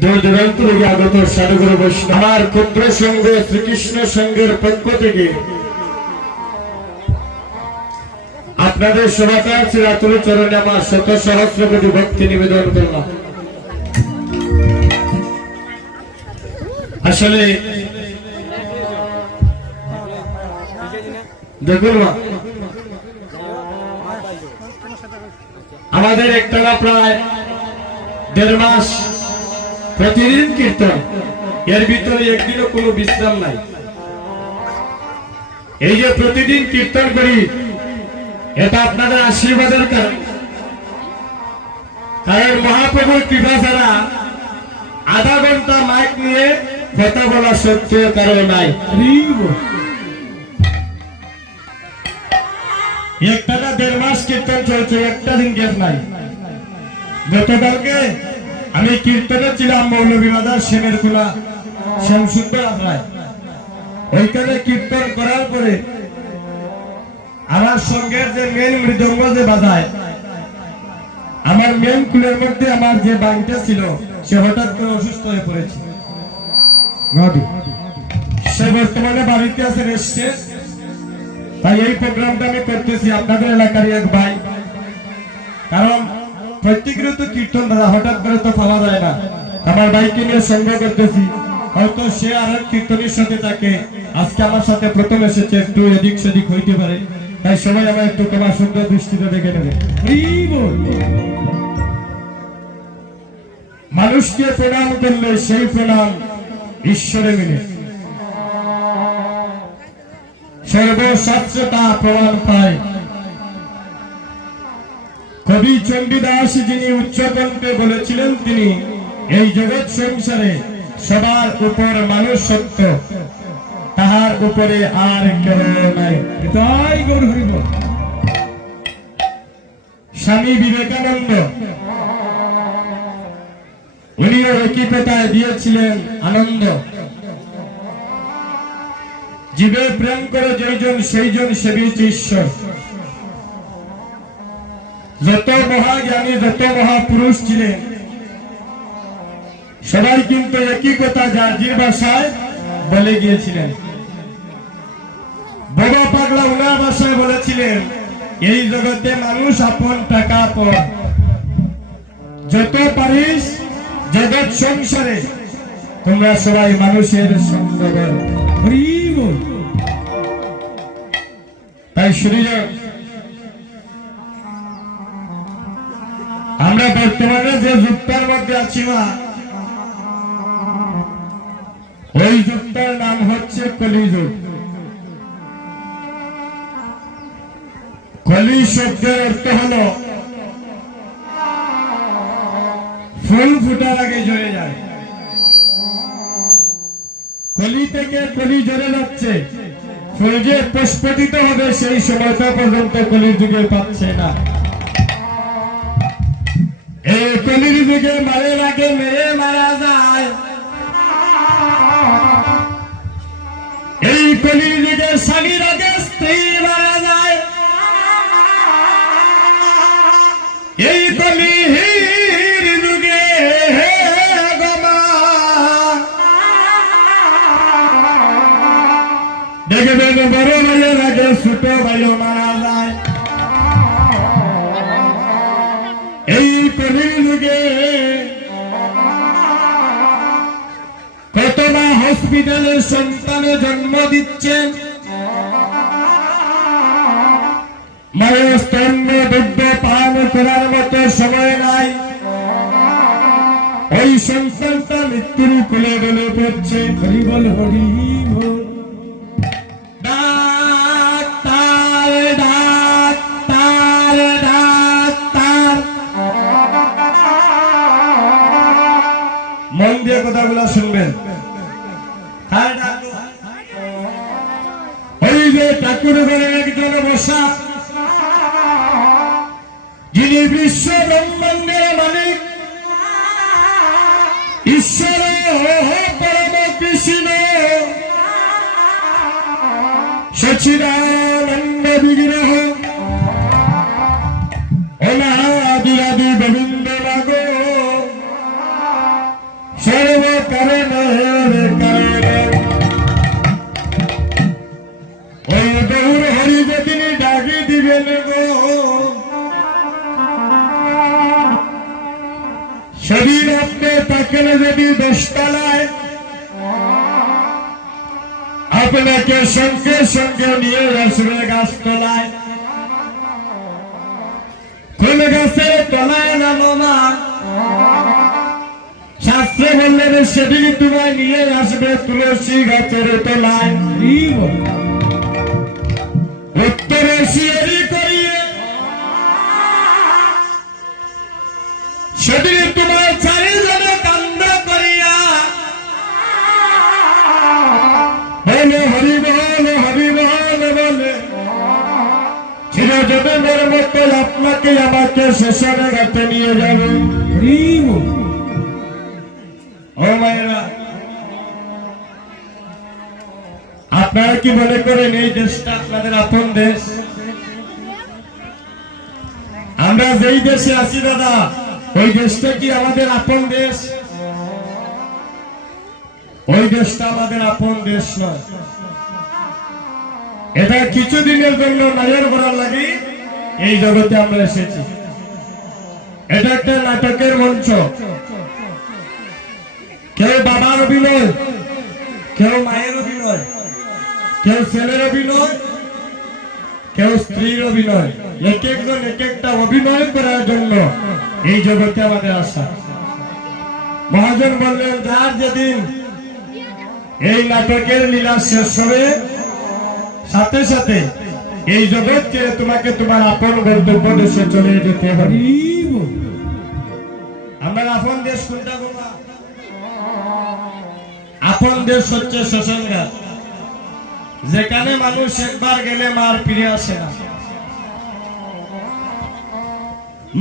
দূর দূরান্ত থেকে আগত সাধুগুরু বৈষ্ণব আমার ক্ষুদ্র সংঘ শ্রীকৃষ্ণ সংঘের পক্ষ থেকে আপনাদের সভাকার চিরাতুল চরণে আমার শত সহস্র কোটি ভক্তি নিবেদন করলাম। আসলে দেখুন আমাদের একটানা প্রায় 1.5 মাস প্রতিদিন কীর্তন, এর ভিতরে একদিনও কোনো বিশ্রাম নাই। এই যে প্রতিদিন কীর্তন করি, এটা আপনাদের আশীর্বাদের কারণ। কারণ মহাপ্রভুর কৃপা ছাড়া আধা ঘন্টা মাইক নিয়ে কথা বলা সত্য কারণ নাই। একটানা 1.5 মাস কীর্তন চলছে, একটা দিন গ্যাপ নাই। গতকালকে আমি কীর্তনে ছিলাম মৌলভী বাজার সেনের খোলা সংশুদ্ধ রায়। ওইখানে কীর্তন করার পরে আমার সঙ্গের যে মেন মৃদঙ্গ যে বাজায়, আমার মেন কুলের মধ্যে আমার যে বাংটা ছিল সে হঠাৎ করে অসুস্থ হয়ে পড়েছে। সে বর্তমানে বাড়িতে আছে এসছে। তাই এই প্রোগ্রামটা আমি করতেছি আপনাদের এলাকারই এক ভাই। কারণ প্রত্যেকেরও তো কীর্তন দাদা হঠাৎ করে তো পাওয়া যায় না। আমার ভাইকে নিয়ে সঙ্গ করতেছি, হয়তো সে আর এক কীর্তনের সাথে থাকে। আজকে আমার সাথে প্রথম এসেছে, একটু এদিক সেদিক হইতে পারে। তাই সবাই আমার একটু তোমার সুন্দর দৃষ্টিতে দেখে নেবে। মানুষকে প্রণাম করলে সেই প্রণাম ঈশ্বরে মিলে। সর্বশাস্ত্রে তা প্রমাণ পায়। কবি চণ্ডীদাস যিনি উচ্চকণ্ঠে বলেছিলেন, তিনি এই জগৎ সংসারে সবার উপর মানুষ সত্য, তাহার উপরে আর কেউ নাই। তাই গৌর হরিব। স্বামী বিবেকানন্দ উনিও একই কথায় দিয়েছিলেন আনন্দ। জীবে প্রেম করে যেইজন সেইজন সেবিত ঈশ্বর। যত মহাজ্ঞানী যত মহাপুরুষ ছিলেন সবাই কিন্তু একই কথা যার ভাষায় বলে গিয়েছিলেন। বাবা পাগলা উনার ভাষায় বলেছিলেন, এই জগতে মানুষ আপন টাকা পর, যত পারিস জগৎ সংসারে তোমরা সবাই মানুষের সঙ্গ কর। তাই শরীর আমরা বর্তমানে যে যুগটার মধ্যে আছি না, ওই যুগটার নাম হচ্ছে কলিযুগ। কলি শব্দের অর্থ হল ফুল ফুটার আগে ঝরে যায়। কলি থেকে কলি ঝরে যাচ্ছে, ফুল যে প্রস্ফুটিত হবে সেই সময়টা পর্যন্ত কলির যুগে পাচ্ছে না। এই কলির যুগে মায়ের আগে মেয়ে মারা যায়। এই কলির যুগে স্বামীর আগে স্ত্রী মারা যায়। এই কলির যুগে দেখবেন বড় ভাইয়ের আগে ছোট ভাইও মারা যায়। এই কলির যুগে কত মা হসপিটালে সন্তানে জন্ম দিচ্ছেন, মায়ের স্তন্য দুগ্ধ পান করার মতো সময় নাই। ওই সন্তানটা মৃত্যুর কোলে ঢলে পড়ছে। হরি বল হরি বল। ডাক্তার ডাক্তার ডাক্তার, মন দিয়ে কথাগুলো শুনবেন। ওই যে ঠাকুর ঘরে একজন বসা, যিনি বিশ্ব ব্রহ্মাণ্ডের মালিক, ঈশ্বর পরম কৃষ্ণ সচিদানন্দ বিগ্রহ অনাদি আদি গোবিন্দ নাগ সেদিন আপনি তাকে যদি 10 তলায় আপনাকে সঙ্গে সঙ্গে নিয়ে আসবে গাছতলায়। কোন গাছের তলায় নামো না, শাস্ত্রে বললেন সেদিন তোমায় নিয়ে আসবে তুলসী গাছের তলায়। উত্তরে শিয়ারি করিয়ে সেদিন তোমার চারিজনে কান্দ করিয়া বলে হরি বল বলে চিরজীবনের মতো আপনাকে আমাকে শ্মশানে ঘাটে নিয়ে যাবে। ও মায়েরা, আপনারা কি মনে করেন এই দেশটা আপনাদের আপন দেশ? আমরা যেই দেশে আছি দাদা, ওই দেশটা কি আমাদের আপন দেশ? ওই দেশটা আমাদের আপন দেশ নয়। এটা কিছুদিনের জন্য নজর করার লাগে এই জগতে আমরা এসেছি। এটা একটা নাটকের মঞ্চ। কেউ বাবার অভিনয়, কেউ মায়ের অভিনয়, কেউ ছেলের অভিনয়, কেউ স্ত্রীর অভিনয়। এক একজন এক একটা অভিনয় করার জন্য এই জগতে আমাদের আসা। মহাজন বললেন, যার যেদিন এই নাটকের লীলা শেষ হবে, সাথে সাথে এই জগৎ ছেড়ে তোমাকে তোমার আপন গন্তব্য দেশে চলে যেতে হবে। আমার আপন দেশ কোনটা বাবা? আপন দেশ হচ্ছে শ্মশানঘাট, যেখানে মানুষ একবার গেলে মার ফিরে আসে না।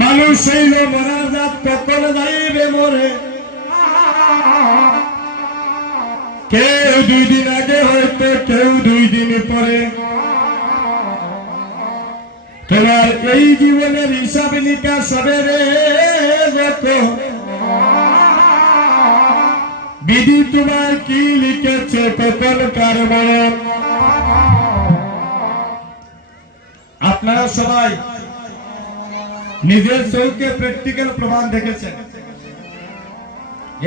মানুষ হইল মরা জাত, কখন যাইবে মরে। কেউ 2 দিন আগে হয়তো, কেউ 2 দিন পরে। তোমার এই জীবনের হিসাব নিকাশ হবে রে যত, বিধি তোমার কি লিখেছে কখন কার মরণ। আপনারা সবাই নিজের চোখে প্র্যাকটিক্যাল প্রমাণ দেখেছেন।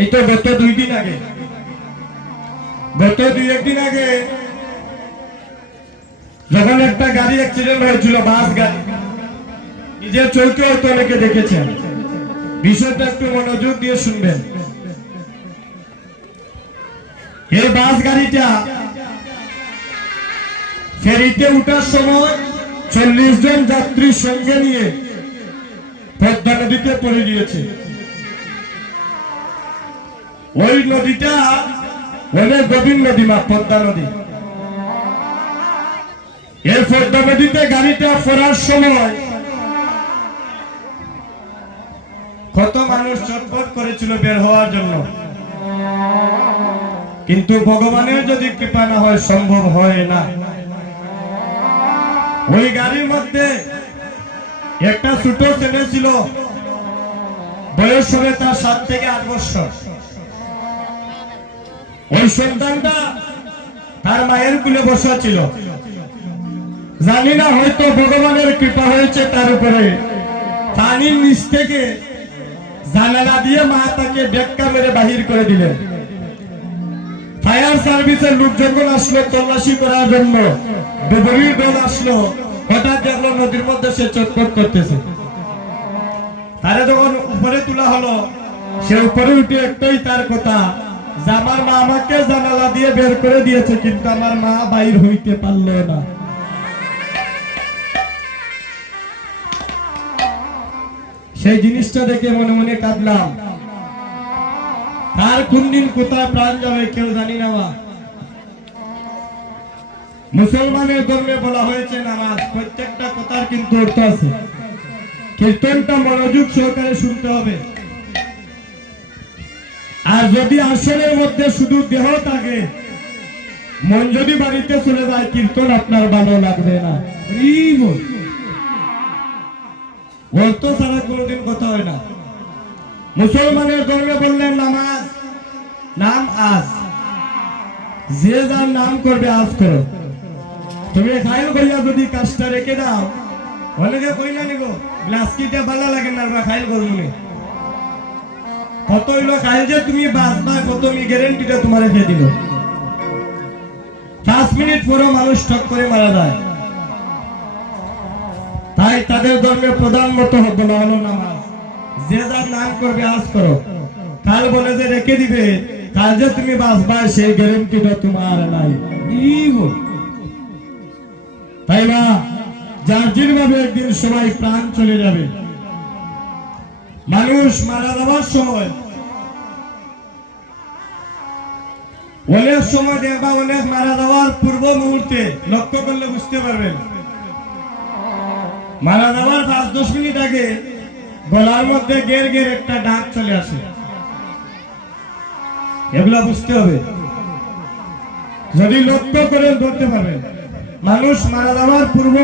এই তো গত 2 দিন আগে, গত 2-1 দিন আগে যখন একটা গাড়ি অ্যাক্সিডেন্ট হয়েছিল, বাস গাড়ি, নিজের চোখে হয়তো অনেকে দেখেছেন। বিষয়টা একটু মনোযোগ দিয়ে শুনবেন। এই বাস গাড়িটা ফেরিতে উঠার সময় 40 জন যাত্রী সঙ্গে নিয়ে পদ্মা নদীতে পড়ে গিয়েছে। ওই নদীটা অনেক গভীর নদী, মা পদ্মা নদী। এই পদ্মা নদীতে গাড়িটা পড়ার সময় কত মানুষ ছটফট করেছিল বের হওয়ার জন্য, কিন্তু ভগবানের যদি কৃপা না হয় সম্ভব হয় না। ওই গাড়ির মধ্যে একটা ছোট ছেলে ছিল, বয়স হবে তার 7 থেকে 8 বছর। ওই সন্তানটা তার মায়ের কুলে বসা ছিল। জানি না, হয়তো ভগবানের কৃপা হয়েছে তার উপরে। পানির নিচ থেকে জানালা দিয়ে মা তাকে ধাক্কা মেরে বাহির করে দিলেন। ফায়ার সার্ভিসের লোক যখন আসলো তল্লাশি করার জন্য, ডুবুরির দল আসলো, হঠাৎ দেখলো নদীর মধ্যে সে চটপট করতেছে। তারে যখন উপরে তোলা হলো, সে উপরে উঠে একটাই তার কথা, যে আমার মা আমাকে জানালা দিয়ে বের করে দিয়েছে, কিন্তু আমার মা বাইর হইতে পারলো না। সেই জিনিসটা দেখে মনে মনে কাঁদলাম। তার কোন দিন কোথায় প্রাণ যাবে কেউ জানি না। মুসলমানের ধর্মে বলা হয়েছে নামাজ, প্রত্যেকটা কথার কিন্তু অর্থ আছে। কীর্তনটা মনোযোগ সহকারে শুনতে হবে। আর যদি আসলের মধ্যে শুধু দেহ থাকে, মন যদি বাড়িতে চলে যায়, কীর্তন আপনার ভালো লাগবে না। অর্থ ছাড়া কোনোদিন কথা হয় না। মুসলমানের ধর্মে বললেন নামাজ, নাম আজ, যে যার নাম করবে আজ করো। তুমি খাইল করিয়া যদি কাজটা রেখে দাও, অনেকে কইলা নিগো গ্লাস কিটা ভালো লাগে না, আমরা খাইল করবো না। কত হইলো কাল যে তুমি বাঁচবা কত আমি গ্যারেন্টিটা তোমার রেখে দিল 5 মিনিট পরে মানুষ ঠক করে মারা যায় তাই তাদের ধর্মের প্রধান মত হলো নামাজ যে যার নাম করবে আজ করো কাল বলে যে রেখে দিবে কাল যে তুমি বাঁচবা সেই গ্যারেন্টিটা তোমার নাই তাই না যার ভাবে একদিন সবাই প্রাণ চলে যাবে মানুষ মারা যাওয়ার সময় অনেক সময় দেখবা অনেক মারা যাওয়ার পূর্ব মুহূর্তে লক্ষ্য করলে বুঝতে পারবেন মারা যাওয়ার 5-10 মিনিট আগে গলার মধ্যে গের গের একটা ডাক চলে আসে এগুলা বুঝতে হবে যদি লক্ষ্য করে ধরতে পারবেন মানুষ মারা যাওয়ার পূর্ব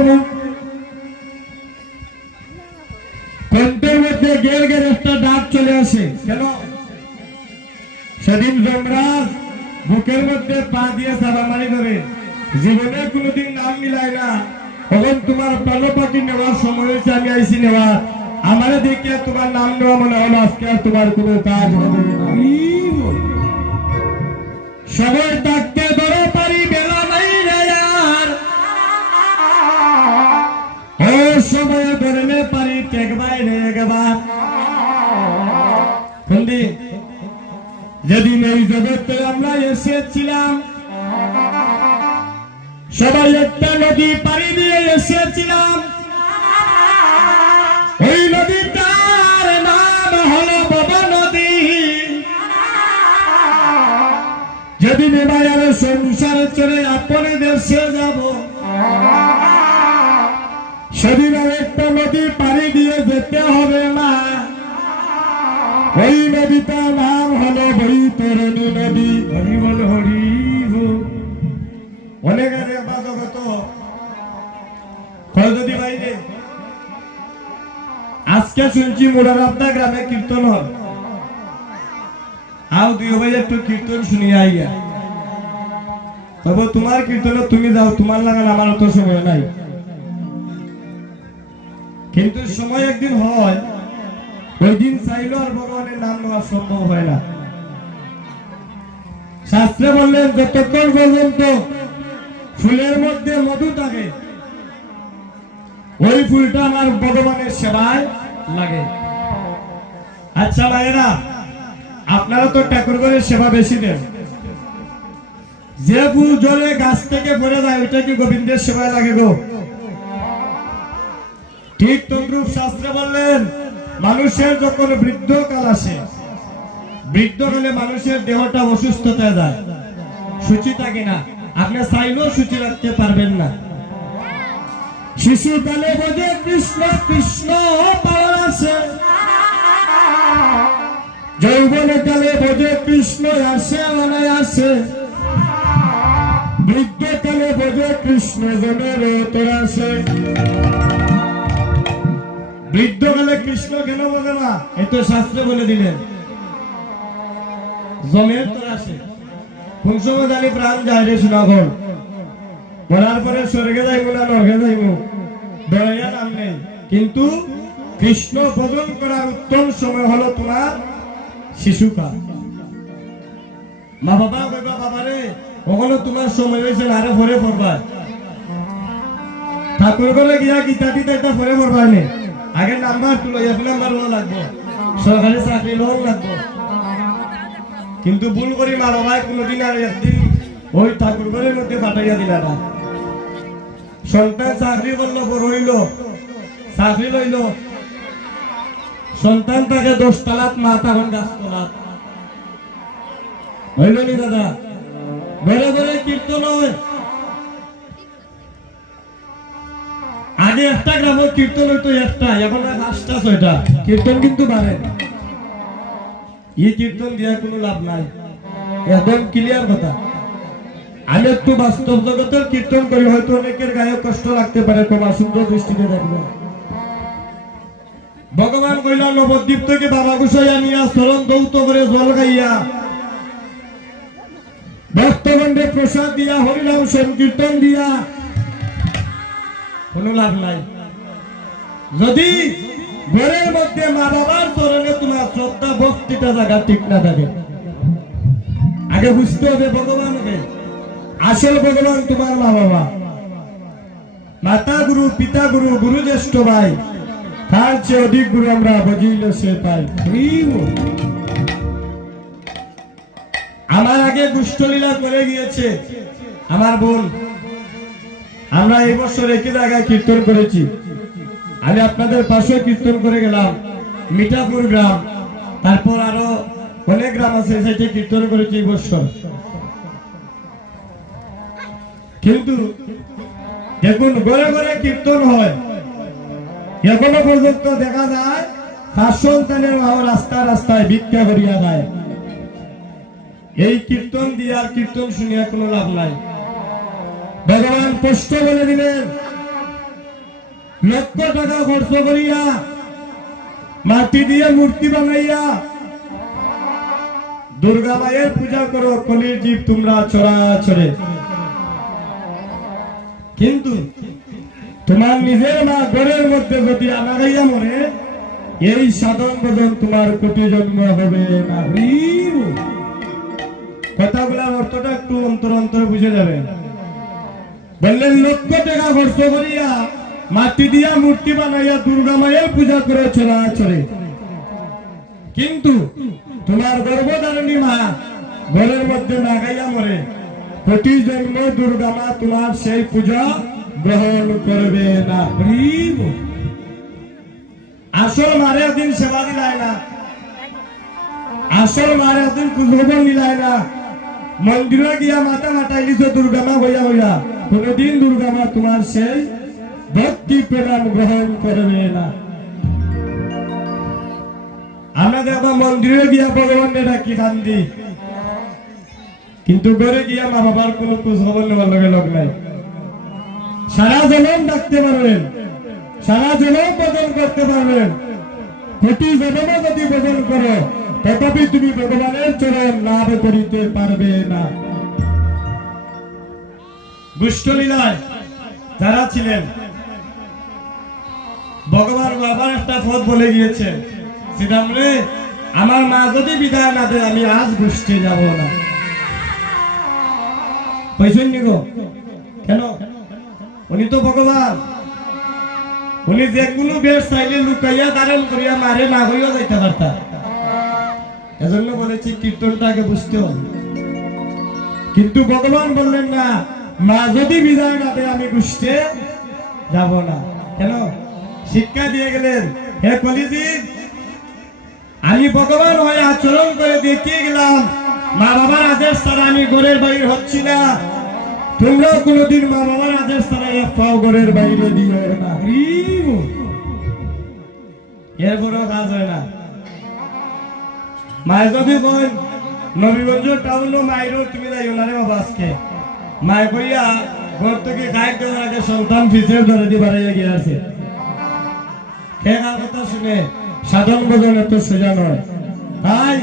কণ্ঠের মধ্যে গের গের একটা ডাক চলে আসে কেন সেদিন যমরাজ বুকের মধ্যে পা দিয়ে চাপামারি করে জীবনে কোনোদিন নাম মিলায় না তখন তোমার প্রাণ পাখি নেওয়ার সময় হয়েছে আমি আইসি নেওয়া আমার দেখে তোমার নাম নেওয়া মনে হলো আজকে আর তোমার কোনো কাজ হবে না সবাই থাকতে ধরে পারি বেলা নাই রে আর ও সময় ধরলে পারি টেকবাই রে একবার যেদিন এই জগতে আমরা এসেছিলাম সবাই একটা নদী পাড়ি দিয়ে এসেছিলাম ওই নদীটার নাম হলো বাবা নদী যেদিন মায়ের সংসার ছেড়ে আপনে দেশে যাব সেদিন একটা নদী পাড়ি দিয়ে যেতে হবে মা ওই নদীটার নাম হলো বৈতরণী নদী হরি বল হরি অনেক আগে বাজগত যদি বাইরে আজকে শুনছি মুরারাবদা গ্রামে কীর্তন হয় আও দুই ভাই একটু কীর্তন শুনিয়া আইয়া তবে তোমার কীর্তন তুমি যাও তোমার লাগান আমার অত সময় নাই কিন্তু সময় একদিন হয় ওই দিন চাইলেও আর ভগবানের নাম নেওয়া সম্ভব হয় না শাস্ত্রে বললেন যতক্ষণ পর্যন্ত ফুলের মধ্যে মধু থাকে ওই ফুলটা আমার ভগবানের সেবায় লাগে আচ্ছা ভাইয়েরা আপনারা তো ঠাকুরঘরের সেবা বেশি দেন যে ফুল জলে গাছ থেকে পড়ে যায় ওইটা কি গোবিন্দের সেবায় লাগে গো ঠিক তদ্রূপ শাস্ত্রে বললেন মানুষের যখন বৃদ্ধকাল আসে বৃদ্ধকালে মানুষের দেহটা অসুস্থতা যায় সূচি থাকে না আপনি চাইলেও সূচি রাখতে পারবেন না শিশুকালে বোঝে কৃষ্ণ কৃষ্ণ পাওয়ার আছে যৌবনে কালে বোঝে কৃষ্ণ আসে অনায় আসে বৃদ্ধকালে বোঝে কৃষ্ণ জনের তোর আসে বৃদ্ধকালে কৃষ্ণ কেন বোঝে না এই তো শাস্ত্রে বলে দিলেন জমের তোর আসে কোন সময় জানি প্রাণ যায় রে শোনাখন মরার পরে স্বর্গে যাইব না নরকে যাইব দয়া নাম নেই কিন্তু কৃষ্ণ ভজন করার উত্তম সময় হলো তোমার শিশুকাল মা বাবা কইবা বাবা রে ওখানে তোমার সময় হয়েছে না আরে ভরে পড়বা ঠাকুর ঘরে গিয়া গীতা টিতা এটা ভরে পড়বা নে আগে নাম্বার তুলো এক নাম্বার লো লাগবো সরকারি চাকরি লো লাগবো কিন্তু ভুল করি মা বাবাই কোনোদিন আর একদিন ওই ঠাকুর ঘরের মধ্যে পাঠাইয়া দিলা না সন্তান চাকরি করলো বড় হইল চাকরি লইল সন্তান তাকে 10 তলাত মা তখন 10 তলাত হইল নি দাদা ঘরে ঘরে কীর্তন হয় আগে একটা গ্রামের কীর্তন হইতো একটা এখন 5টা 6টা কীর্তন কিন্তু বাড়ে এই কীর্তন দিয়া কোনো লাভ নাই একদম ক্লিয়ার কথা আমি একটু বাস্তব জগতের কীর্তন করি হয়তো অনেকের গায়ে কষ্ট লাগতে পারে তোমার সুন্দর দৃষ্টিতে দেখবে ভগবান কইলা নবদ্বীপ থেকে বাবা গুসাইয়া নিয়া চরণ দৌত করে জল গাইয়া ভক্তগণে প্রসাদ দিয়া হরিনাম সংকীর্তন দিয়া কোনো লাভ নাই যদি ঘরের মধ্যে মা বাবার চরণে তোমার শ্রদ্ধা ভক্তি প্রতিটা জায়গা ঠিক না থাকে। আগে বুঝতে হবে ভগবানকে, আসল ভগবান তোমার মা বাবা, মাতা গুরু, পিতা গুরু, গুরু জ্যেষ্ঠ ভাই, তার চেয়ে অধিক গুরু আমরা বুঝিল সে পাই। আমার আগে দুষ্টলীলা করে গিয়েছে আমার বোন। আমরা এই বছর একই জায়গায় কীর্তন করেছি। আমি আপনাদের পাশে কীর্তন করে গেলাম, মিঠাপুর গ্রাম, তারপর আরো অনেক গ্রাম আছে সেটি কীর্তন করেছি এই বছর। কিন্তু দেখুন ঘরে ঘরে কীর্তন হয়, এখনো পর্যন্ত দেখা যায় সন্তানের রাস্তা রাস্তায় ভিক্ষা করিয়া যায়। এই কীর্তন দিয়ে আর কীর্তন শুনিয়া কোনো লাভ নাই। ভগবান স্পষ্ট বলে দিলেন, লক্ষ টাকা খরচ করিয়া মাটি দিয়ে মূর্তি বানাইয়া দুর্গা মায়ের পূজা করো, কলির জীব তোমরা চরাচরে। কিন্তু তোমার নিজের মা ঘরের মধ্যে যদি আনাগাইয়া মরে, এই সাধন ভজন তোমার কোটি জন্ম হবে না। কথাগুলার অর্থটা একটু অন্তর অন্তর বুঝে যাবে। বললেন লক্ষ টাকা খরচ করিয়া মাটি দিয়া মূর্তি বানাইয়া দুর্গা মায়ের পূজা করে চরাচরে, কিন্তু তোমার গর্ভধারণী মা ঘরের মধ্যে না গাইয়া মরে, কোটি জন্ম দুর্গা মা তোমার সেই পূজা গ্রহণ করবে না। আসল মারে দিন সেবা দিলায় না, আসল মারে দিন খোঁজখবর নিলায় না, মন্দিরে গিয়া মাথা মাথায় দিছো দুর্গা মা হইয়া হইয়া, কোনদিন দুর্গা মা তোমার সেই ভক্তি প্রণাম গ্রহণ করবে না। আমরা দেখবা মন্দিরে গিয়া ভগবানের ডাকি কান্দি, কিন্তু ঘরে গিয়া মা বাবার কোন খোঁজ খবর নেওয়ার লগে লগ নাই। সারা জনম ডাকতে পারবেন, সারা জনম ভজন করতে পারবেন, কোটি জনমও যদি ভজন করো, তথাপি তুমি ভগবানের চরণ লাভ করিতে পারবে না। দুষ্টলীলায় যারা ছিলেন, ভগবান বাবার একটা পথ বলে গিয়েছে, শ্রীরাম রে, আমার মা যদি বিদায় না দেয় আমি আজ গোষ্ঠী যাব না। কইছেন নি গো? কেন? উনি তো ভগবান, উনি যে কোনো বেশ চাইলে লুকাইয়া ধারণ করিয়া মারে না হইয়া যাইতে পারতা। এজন্য বলেছি কীর্তনটাকে বুঝতে হবে। কিন্তু ভগবান বললেন না, মা যদি বিদায় না দেয় আমি গোষ্ঠী যাব না। কেন? শিক্ষা দিয়ে গেলেন, হে কলিযুগ, আমি ভগবান হয়ে আচরণ করে দেখিয়ে গেলাম, মা বাবার আদেশ ছাড়া আমি ঘরের বাইরে হচ্ছি না। তোমরাও কোনোদিন মা বাবার আদেশ ছাড়া এক পাও ঘরের বাইরে দিও না। এরপরেও কাজ হয় না। মায়ের যদি কই নবীগঞ্জ টাউন মায়েরও তুমি যাইও না রে বাবা আজকে, মায়ে কইয়া ঘর থেকে খাই দেওয়ার আগে সন্তান ফিসের ধরে দিয়ে বাড়াইয়া গিয়ে আছে। কথা শুনে সাধন ভজন এত সোজা নয়। তাই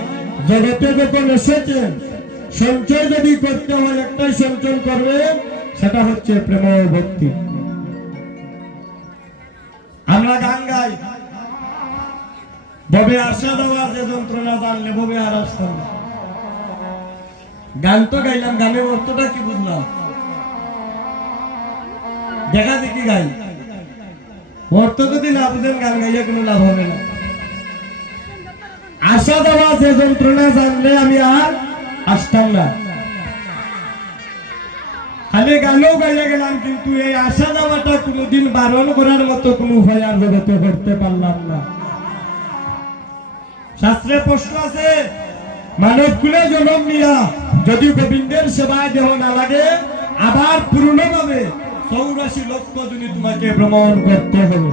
জগতে যখন এসেছেন, সঞ্চয় যদি করতে হয় একটাই সঞ্চয় করবে, সেটা হচ্ছে প্রেম ও ভক্তি। আমরা গান গাই, ববে আসা দেওয়া যে যন্ত্রণা জানলে ববে আর আসতাম না। গান তো গাইলাম, গানের অর্থটা কি বুঝলাম? দেখা দেখি গাই, অর্থ যদি না বুঝেন গান গাইয়া কোনো লাভ হবে না। আশা দেওয়া যে যন্ত্রণা জানলে আমি আর আসতাম না। খালি গানও গাইয়া গেলাম, কিন্তু এই আশা দেওয়াটা কোনোদিন বারণ করার মতো কোনো উপায় আর জগতে করতে পারলাম না। শাস্ত্রে প্রশ্ন আছে, মানব কুলে জন্ম নিয়া যদি গোবিন্দের সেবায় দেহ না লাগে, আবার পূর্ণভাবে 84 লক্ষ জনি তোমাকে ভ্রমণ করতে হবে।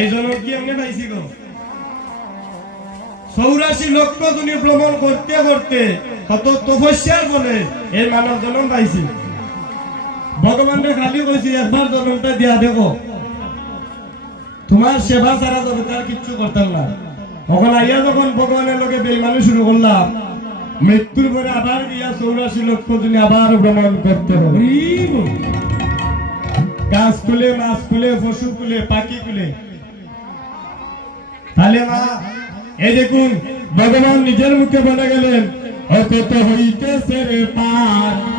এই জন্য কি এমনি পাইছি গো? 84 লক্ষ জনি ভ্রমণ করতে করতে কত তপস্যার বলে এই মানব জন্ম পাইছি। ভগবানকে খালি কইছি একবার জন্মটা দিয়া দেখো, তোমার সেবা ছাড়া জগতের কিচ্ছু করতাম না। তখন আইয়া যখন ভগবানের লোকে বেইমানি শুরু করলাম, মৃত্যুর পরে আবার গিয়া 84 লক্ষ জনি আবার ভ্রমণ করতে হবে। গাছ কুলে, মাছ কুলে, পশু কুলে, পাখি কুলে। তাহলে মা এই দেখুন ভগবান নিজের মুখে বলে গেলেন ও কত হইতেছে রে পার